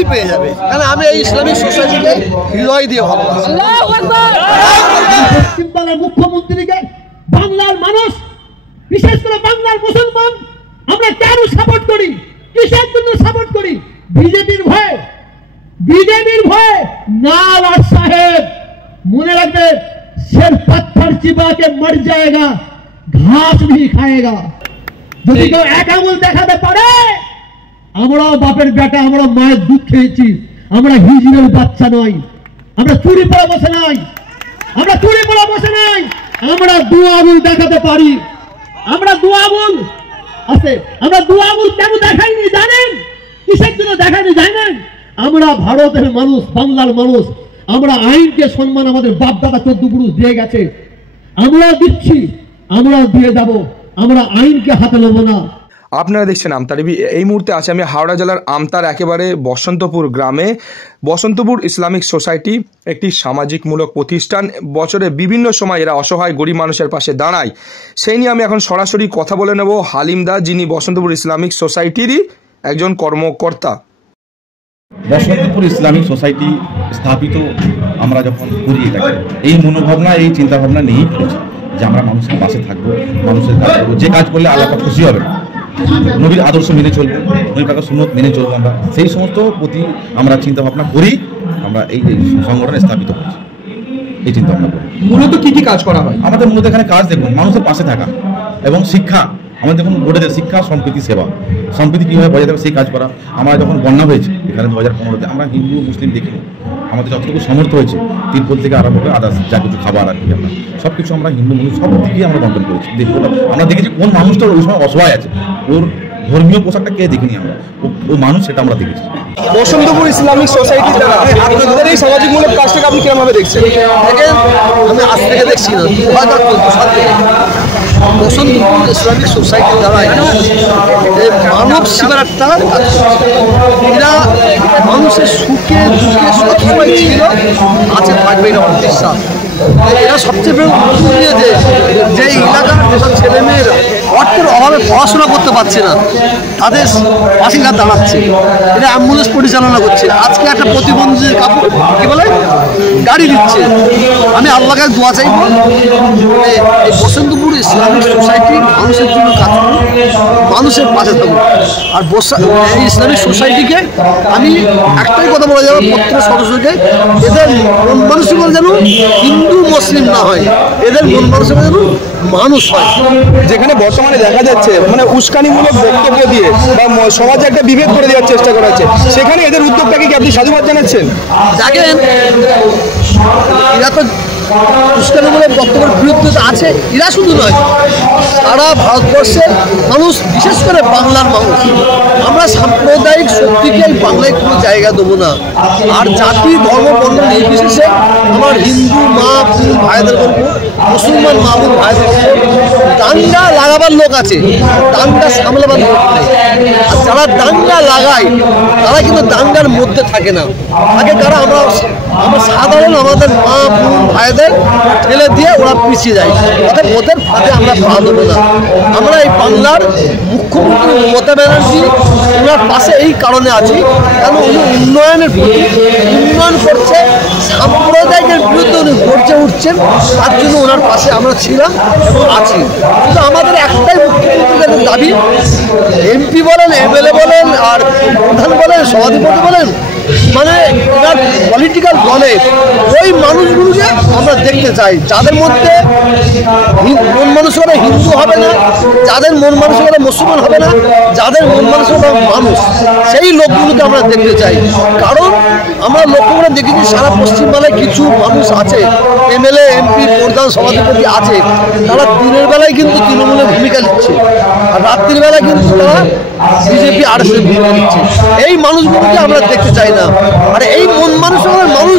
ডাকলেই পেয়ে যাবে, কারণ আমি এই ইসলামিক সোসাইটিকে হৃদয় দিয়ে ভালোবাসি। পশ্চিমবাংলার মুখ্যমন্ত্রীকে বাংলার মানুষ, বিশেষ করে বাংলার মুসলমান, আমরা কেন সাপোর্ট করি, কিসের জন্য সাপোর্ট করি? বিজেপির ভয়ে, বিজেপির ভয়ে। নাওয়াজ সাহেব মনে রাখবেন, सिर पत्थर चिपा के मर जाएगा, घास भी खाएगा। যদি কেউ এক আঙুল দেখাতে পারে, আমরাও বাপের বেটা, আমরা মায়ের দুধ খেয়েছি, আমরা হিজড়ের বাচ্চা নই, আমরা চুরি পড়ে বসে নাই, আমরা চুরি পড়ে বসে নাই, আমরা দু আঙুল দেখাতে পারি, আমরা দু আঙুল আছে। আমরা দু আঙুল কেন দেখাইনি জানেন? কিসের জন্য দেখাইনি জানেন? আমরা ভারতের মানুষ, বাংলার মানুষ, আমরা আইনকে সম্মান আমাদের বাপ দাদা 14 পুরুষ দিয়ে গেছে, আমরা দিচ্ছি, আমরা দিয়ে যাব, আমরা আইনকে হাতে নেব না। আপনারা দেখছেন আমতা টিভি। এই মুহূর্তে আছে আমি হাওড়া জেলার আমতার একেবারে বসন্তপুর গ্রামে। বসন্তপুর ইসলামিক সোসাইটি একটি সামাজিকমূলক প্রতিষ্ঠান। বছরে বিভিন্ন সময় এরা অসহায় গরিব মানুষের পাশে দাঁড়ায়। সেই নিয়ে আমি এখন সরাসরি কথা বলে নেব হালিম দা, যিনি বসন্তপুর ইসলামিক সোসাইটিরই একজন কর্মকর্তা। বসন্তপুর ইসলামিক সোসাইটি স্থাপিত আমরা যখন করি, এটাকে এই মনোভাবনা, এই চিন্তাভাবনা নিয়েই করেছি যে আমরা মানুষের পাশে থাকবো, মানুষের কাজ করবো, যে কাজ করলে আল্লাহ খুশি হবে, নবীর আদর্শ মেনে চলবো, নবীর পাকে সুন্নত মেনে চলবো, আমরা সেই সমস্ত প্রতি আমরা চিন্তাভাবনা করি, আমরা এই সংগঠন স্থাপিত করছি। এই চিন্তাভাবনা করি। মূলত কি কি কাজ করা হয় আমাদের? মূলত এখানে কাজ দেখুন, মানুষের পাশে থাকা এবং শিক্ষা। আমাদের দেখুন বোর্ডের শিক্ষা, সম্প্রীতি, সেবা, সম্প্রীতি কীভাবে বজায় থাকবে সেই কাজ করা। আমরা যখন বন্যা হয়েছে এখানে 2015-তে, আমরা হিন্দু মুসলিম দেখিনি, আমাদের যতটুকু সমর্থ হয়েছে, তিরপল থেকে আরম্ভ করে আদার্স যা কিছু খাবার আর কি, আমরা সব কিছু আমরা হিন্দু মানুষ সব দিকেই আমরা বন্টন করেছি। আমরা দেখেছি কোন মানুষটা ওই সময় অসহায় আছে, ওর ধর্মীয় পোশাকটা কে দেখিনি আমরা, ও মানুষ, সেটা আমরা দেখেছি। বসন্তপুর ইসলামিক সোসাইটি দ্বারা আপনাদের এই সামাজিকমূলক কাজটাকে আপনি কিরকমভাবে দেখছেন? আমি আজ থেকে দেখছি না, 2014 সাল থেকে বসন্তপুর ইসলামিক সোসাইটির দ্বারা মানব সেবার একটা কাজ করছে। এরা মানুষের সুখে দুঃখে সবসময় ছিল, আছে, থাকবে, এটা আমার বিশ্বাস। এরা সবচেয়ে বড় উদ্যোগ নিয়েছে যে এলাকার যেসব ছেলেমেয়েরা অর্থের অভাবে পড়াশোনা করতে পারছে না, তাদের পাশিঘাত দাঁড়াচ্ছে, এটা অ্যাম্বুলেন্স পরিচালনা করছে, আজকে একটা প্রতিবন্ধীদের কাপড় কি বলে গাড়ি দিচ্ছে। আমি আল্লাহকে দোয়া চাইব এই বসন্তপুর ইসলামিক সোসাইটি মানুষের জন্য কাজ করুন, মানুষের পাশে থাকুন। আর এই ইসলামিক সোসাইটিকে আমি একটাই কথা বলা যাবে প্রত্যেক সদস্যকে, এদের মন মানসিকতা যেন হিন্দু মুসলিম না হয়, এদের মন মানসিকতা যেন মানুষ হয়। যেখানে বর্তমানে দেখা যাচ্ছে মানে উস্কানিমূলক বক্তব্য দিয়ে বা সমাজে একটা বিভেদ করে দেওয়ার চেষ্টা করা হচ্ছে, সেখানে এদের উদ্যোগটাকে কি আপনি সাধুবাদ জানাচ্ছেন? দেখেন, এরা তো উস্কানিমূলক বক্তব্যের বিরুদ্ধে আছে, এরা শুধু নয়, সারা ভারতবর্ষের মানুষ, বিশেষ করে বাংলার মানুষ। আমরা সাম্প্রদায়িক শক্তিকে বাংলায় কোনো জায়গা দেবো না। আর জাতি ধর্ম বর্ণ নির্বিশেষে আমার হিন্দু মা বোন ভাইদের বলবো, মুসলমান মা বোন ভাইদের বলবো, দাঙ্গা লাগাবার লোক আছে, দাঙ্গা সামলাবার লোক নেই। আর যারা দাঙ্গা লাগায় তারা কিন্তু দাঙ্গার মধ্যে থাকে না, থাকে তারা আমরা সাধারণ আমাদের মা বোন ভাইদের ঠেলে দিয়ে ওরা পিছিয়ে যায়। অর্থাৎ ওদের ফাঁদে আমরা পা দেবো না। আমরা এই বাংলার মুখ্যমন্ত্রী মমতা ব্যানার্জি, ওনার পাশে এই কারণে আছি কারণ উনি উন্নয়নের প্রতি উন্নয়ন করছে, সাম্প্রদায়িকের বিরুদ্ধে উনি গর্জে উঠছেন, তার জন্য ওনার পাশে আমরা ছিলাম এবং আছি। কিন্তু আমাদের একটাই মুখ্যমন্ত্রীদের দাবি, এমপি বলেন, এমএলএ বলেন, আর প্রধান বলেন, সভাধিপতি বলেন, মানে এনার পলিটিক্যাল দলে ওই মানুষগুলোকে আমরা দেখতে চাই যাদের মধ্যে মন মানসিকতা হিন্দু হবে না, যাদের মন মানসিকতা মুসলমান হবে না, যাদের মন মানসিকতা মানুষ, সেই লোকগুলোকে আমরা দেখতে চাই। কারণ আমরা লক্ষ্য করে দেখেছি সারা পশ্চিমবাংলায় কিছু মানুষ আছে, এমএলএ এমপি প্রধান সভাধিপতি আছে, তারা দিনের বেলায় কিন্তু তৃণমূলের ভূমিকা নিচ্ছে, আর রাত্রির বেলায় কিন্তু তারা বিজেপি আরএসএস ভূমিকা নিচ্ছে। এই মানুষগুলোকে আমরা দেখতে চাই না। আর এই মন মানসিকতার মানুষ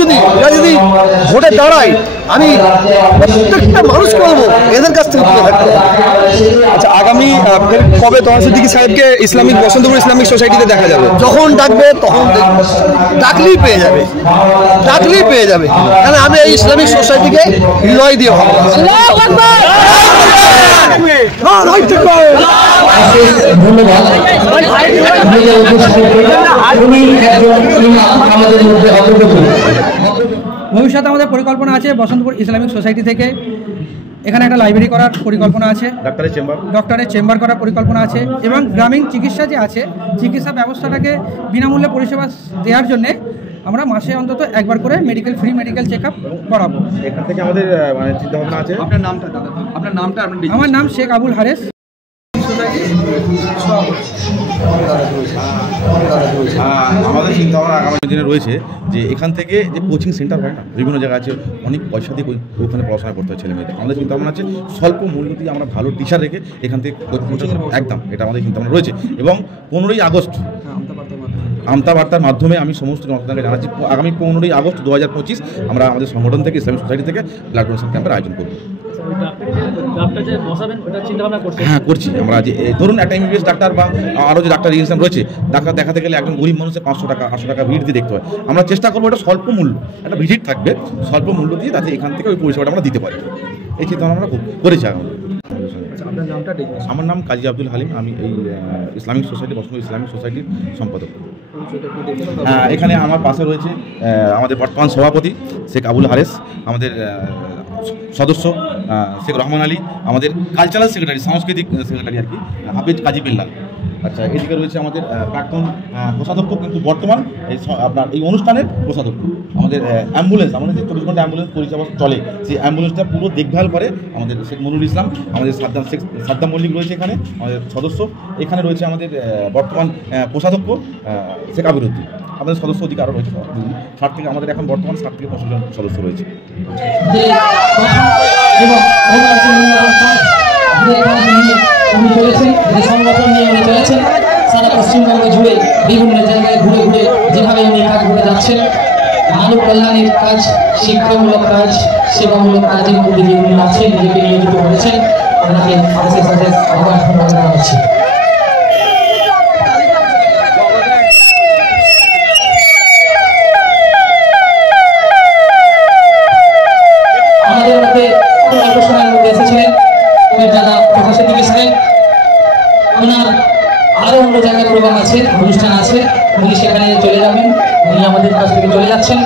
যদি এরা যদি ভোটে দাঁড়ায়, আমি প্রত্যেকটা মানুষ করবো এদের কাছ থেকে দূরে থাকতে। আচ্ছা, আগামী কবে তহা সিদ্দিকী সাহেবকে ইসলামিক বসন্তপুর ইসলামিক সোসাইটিতে দেখা যাবে? যখন ডাকবে তখন ডাকলেই পেয়ে যাবে, ডাকলেই পেয়ে যাবে, কারণ আমি এই ইসলামিক সোসাইটিকে হৃদয় দিয়ে ভালোবাসি। ধন্যবাদ। ভবিষ্যতে আমাদের পরিকল্পনা আছে বসন্তপুর ইসলামিক সোসাইটি থেকে এখানে একটা লাইব্রেরি করার পরিকল্পনা আছে, ডক্টরের চেম্বার করার পরিকল্পনা আছে এবং গ্রামীণ চিকিৎসা যে আছে চিকিৎসা ব্যবস্থাটাকে বিনামূল্যে পরিষেবা দেওয়ার জন্যে আমরা মাসে অন্তত একবার করে ফ্রি মেডিকেল চেক আপ করাবো। এখান থেকে আমাদের মানে চিন্তা ভাবনা আছে। আপনার নামটা আমার নাম শেখ আবুল হারেস। আমাদের চিন্তা ভাবনা আগামী দিনে রয়েছে যে এখান থেকে যে কোচিং সেন্টার হয় না, বিভিন্ন জায়গায় আছে, অনেক পয়সা দিয়ে ওখানে পড়াশোনা করতে হয় ছেলে মেয়েদের। আমাদের চিন্তা ভাবনা আছে স্বল্প মূল্য দিয়ে আমরা ভালো টিচার রেখে এখান থেকে কোচিং একদম, এটা আমাদের চিন্তা ভাবনা রয়েছে। এবং 15ই আগস্ট আমতা বার্তার মাধ্যমে আমি সমস্ত জনতাকে জানাচ্ছি আগামী 15ই আগস্ট 2025 আমরা আমাদের সংগঠন থেকে ইসলামিক সোসাইটি থেকে ব্লাড ডোনেশন ক্যাম্পের আয়োজন করব। হ্যাঁ করছি আমরা, যে ধরুন একটা এমবিবিএস ডাক্তার বা আরও যে ডাক্তার রিলেশন রয়েছে, ডাক্তার দেখাতে গেলে একজন গরিব মানুষের 500 টাকা 800 টাকা ভিড় দিয়ে দেখতে হয়। আমরা চেষ্টা করবো এটা স্বল্প মূল্য, একটা ভিজিট থাকবে স্বল্প মূল্য দিয়ে, তাতে এখান থেকে ওই পরিষেবাটা আমরা দিতে পারি। এই চিন্তা আমরা করেছি। আমার নাম কাজী আব্দুল হালিম, আমি এই ইসলামিক সোসাইটি বসন্তপুর ইসলামিক সোসাইটির সম্পাদক। এখানে আমার পাশে রয়েছে আমাদের বর্তমান সভাপতি শেখ আবুল হারেস, আমাদের সদস্য শেখ রহমান আলী, আমাদের কালচারাল সেক্রেটারি সাংস্কৃতিক সেক্রেটারি আর কি হাফিজ কাজী বিল্লাল। আচ্ছা, এদিকে রয়েছে আমাদের প্রাক্তন কোষাধ্যক্ষ কিন্তু বর্তমান এই আপনার এই অনুষ্ঠানের কোষাধ্যক্ষ। আমাদের অ্যাম্বুলেন্স, আমাদের যে 24 ঘন্টা অ্যাম্বুলেন্স পরিষেবা চলে, সেই অ্যাম্বুলেন্সটা পুরো দেখভাল করে আমাদের শেখ মনুল ইসলাম। আমাদের সাদ্দাম মল্লিক রয়েছে এখানে আমাদের সদস্য। এখানে রয়েছে আমাদের বর্তমান কোষাধ্যক্ষ শেখ আবিরুদ্দিন। আমাদের সদস্য অধিকার আরও রয়েছে 60 থেকে, আমাদের এখন বর্তমান 60 থেকে 65 জন সদস্য রয়েছে। সারা পশ্চিমবঙ্গ জুড়ে বিভিন্ন জায়গায় ঘুরে ঘুরে যেভাবে উনি কাজ করে যাচ্ছেন, মানব কল্যাণের কাজ, শিক্ষামূলক কাজ, সেবামূলক কাজের মধ্যে যেগুলি আছেন নিজেকে নিয়োজিত করেছেন, ওনাকে অশেষ অশেষ আহ্বান জানাচ্ছি। আমাদের মধ্যে অল্প সময়ের মধ্যে এসেছিলেন দাদা প্রকাশের দিকে সাহেব। ওনার আরো অন্য জায়গায় প্রোগ্রাম আছে, অনুষ্ঠান আছে, উনি সেখানে চলে যাবেন, উনি আমাদের কাছ থেকে চলে যাচ্ছেন।